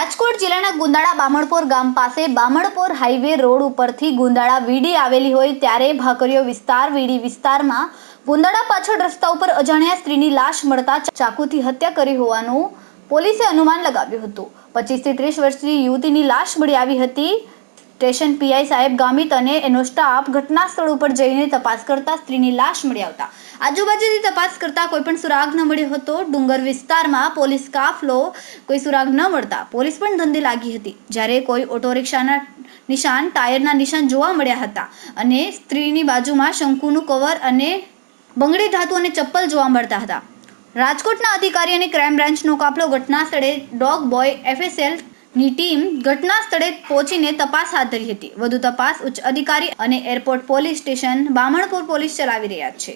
રાજકોટ જિલ્લાના ગુંદાળા બામણપોર ગામ પાસે બામણપોર હાઈવે રોડ ઉપરથી ગુંદાળા વીડી આવેલી હોય ત્યારે ભાકરીયો વિસ્તાર વીડી વિસ્તારમાં ગુંદાળા પાછળ રસ્તા ઉપર અજાણ્યા સ્ત્રીની લાશ મળતા ચાકુથી હત્યા કરી હોવાનું પોલીસે અનુમાન લગાવ્યું હતું। 25 થી 30 વર્ષની યુવતીની લાશ મળી આવી હતી। સ્ટેશન પીઆઈ સાહેબ ગામિત અને એનો સ્ટાફ ઘટના સ્થળ ઉપર જઈને તપાસ કરતા સ્ત્રીની લાશ મળી આવતા આજુબાજુની તપાસ કરતા કોઈ પણ સુરાગ ન મળ્યો હતો। ડુંગર વિસ્તારમાં પોલીસ કાફલો કોઈ સુરાગ ન મળતા પોલીસ પણ ધંધે લાગી હતી। જ્યારે કોઈ ઓટો રિક્ષાના નિશાન ટાયરના નિશાન જોવા મળ્યા હતા અને સ્ત્રીની બાજુમાં શંકુનું કવર અને બંગડી ધાતુ અને ચપ્પલ જોવા મળતા હતા। રાજકોટના અધિકારી અને ક્રાઇમ બ્રાન્ચનો કાફલો ઘટના સ્થળે ડોગ બોય એફએસએલ ની ટીમ ઘટના સ્થળે પહોંચીને તપાસ હાથ ધરી હતી। વધુ તપાસ ઉચ્ચ અધિકારી અને એરપોર્ટ પોલીસ સ્ટેશન બામણપુર પોલીસ ચલાવી રહ્યા છે।